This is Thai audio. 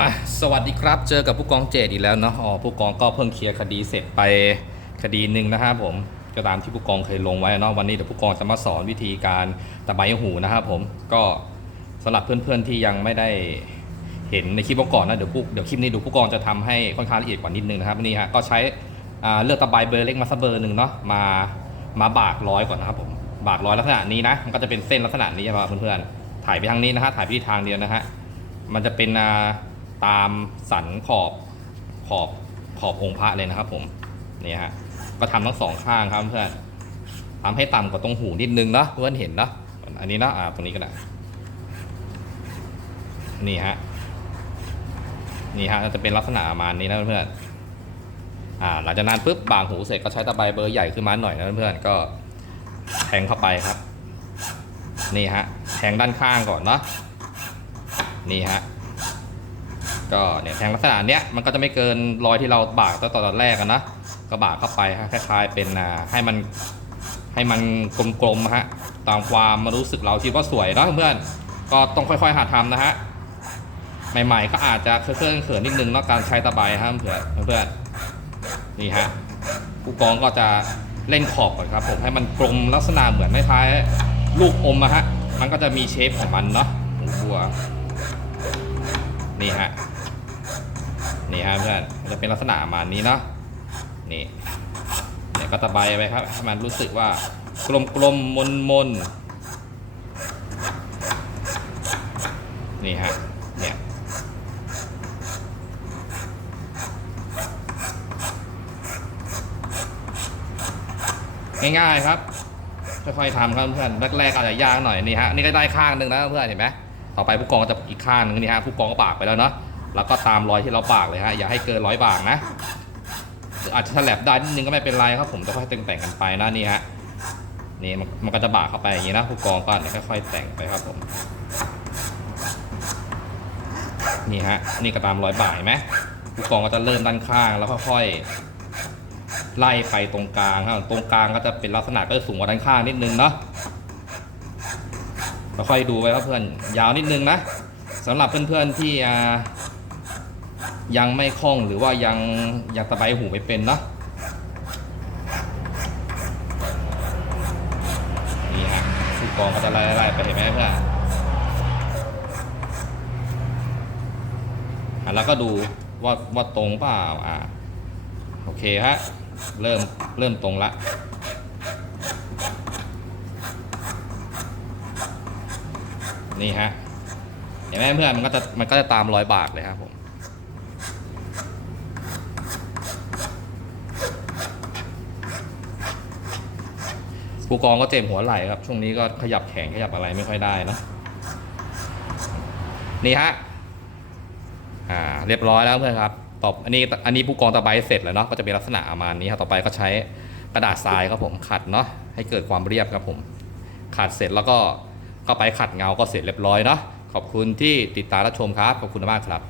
มาสวัสดีครับ เจอกับผู้กองเจดอีกแล้วเนาะอ๋อผู้กองก็เพิ่งเคลียร์คดีเสร็จไปคดีหนึ่งนะครับผมก็ตามที่ผู้กองเคยลงไว้เนาะวันนี้เดี๋ยวผู้กองจะมาสอนวิธีการตะไบหูนะครับผมก็สำหรับเพื่อนๆที่ยังไม่ได้เห็นในคลิปก่อนนะเดี๋ยวผู้เดี๋ยวคลิปนี้ดูผู้กองจะทำให้ค่อนข้างละเอียดกว่านิดนึงนะครับนี่ฮะก็ใช้เลือกตะไบเบอร์เล็กมาสักเบอร์หนึ่งเนาะมามาบากร้อยก่อนนะครับผมบากร้อยลักษณะนี้นะมันก็จะเป็นเส้นลักษณะนี้ครับเพื่อนๆถ่ายไปทางนี้นะฮะถ่ายไปที่ทางเดียวนะฮะมันจะเป็นอ่า ตามสันขอบขอบขอบองค์พระเลยนะครับ ผมนี่ฮะก็ทำทั้งสองข้างครับเพื่อนทำให้ต่ำกว่าตรงหูนิดนึงเนาะเพื่อนเห็นเนาะอันนี้เนาะอ่าตรงนี้ก็ได้นี่ฮะนี่ฮะจะเป็นลักษณะประมาณนี้นะเพื่อนอ่าหลังจากนั้นปุ๊บบางหูเสร็จก็ใช้ตะไบเบอร์ใหญ่ขึ้นมาหน่อยนะเพื่อนก็แทงเข้าไปครับ นี่ฮะแทงด้านข้างก่อนเนาะนี่ฮะ ก็เนี่ยแทงลักษณะเนี้ยมันก็จะไม่เกินรอยที่เราบากตั้งแต่ตอนแรกนะก็บากเข้าไปคล้ายๆเป็นอ่าให้มันให้มันกลมๆฮะตามความมารู้สึกเราคิดว่าสวยนะเพื่อนก็ต้องค่อยๆหัดทำนะฮะใหม่ๆก็อาจจะเคลื่อะๆเขินนิดนึงนาะการใช้ตะไบฮะเพื่อนเพื่อนนี่ฮะผู้กองก็จะเล่นขอบก่อนครับผมให้มันกลมลักษณะเหมือนคล้ายๆลูกอมอะฮะมันก็จะมีเชฟของมันเนาะหัวนี่ฮะ นี่ฮะเพื่อนจะเป็นลักษณะประมาณนี้เนาะนี่เนี่ยก็ตะไบไปครับให้มันรู้สึกว่ากลมกลมมนมนๆนี่ฮะเนี่ยง่ายๆครับค่อยๆทำครับเพื่อนแรกๆอาจจะยากหน่อยนี่ฮะนี่ก็ได้ข้างหนึ่งนะเพื่อนเห็นไหมต่อไปผู้กองก็จะอีกข้างนึ่งนี่ฮะผู้กองก็ปากไปแล้วเนาะ แล้วก็ตามรอยที่เราปากเลยฮะอย่าให้เกินร้อยบากนะ อาจจะแฉลบได้นิดนึงก็ไม่เป็นไรครับผมจะค่อยแต่งแต่งกันไปนะนี่ฮะนี่มันมันก็จะบากเข้าไปอย่างนี้นะผู้กองก็เนี่ยค่อยๆแต่งไปครับผมนี่ฮะนี่ก็ตามรอยบากเห็นไหมผู้กองก็จะเริ่มด้านข้างแล้วค่อยๆไล่ไปตรงกลางครับตรงกลางก็จะเป็นลักษณะก็จะสูงกว่าด้านข้างนิดนึงเนาะเราค่อยดูไว้ครับเพื่อนยาวนิดนึงนะสำหรับเพื่อนๆที่อ่า ยังไม่คล่องหรือว่ายังยังตะไบหูไม่เป็นเนาะนี่ฮะผู้กองก็จะไล่ๆไปเห็นไหมเพื่อนแล้วก็ดูว่าว่าตรงเปล่าอ่าโอเคฮะเริ่มเริ่มตรงละนี่ฮะเห็นไหมเพื่อนมันก็จะมันก็จะตามรอยบากเลยครับผม ผู้กองก็เจ็บหัวไหล่ครับ ช่วงนี้ก็ขยับแขนขยับอะไรไม่ค่อยได้นะ นี่ฮะ อ่า เรียบร้อยแล้วเพื่อนครับต่ออันนี้อันนี้ผู้กองตะไบเสร็จแล้วเนาะก็จะเป็นลักษณะประมาณนี้ครับต่อไปก็ใช้กระดาษทรายครับผมขัดเนาะให้เกิดความเรียบครับผมขัดเสร็จแล้วก็ก็ไปขัดเงาก็เสร็จเรียบร้อยเนาะขอบคุณที่ติดตามรับชมครับขอบคุณมากครับ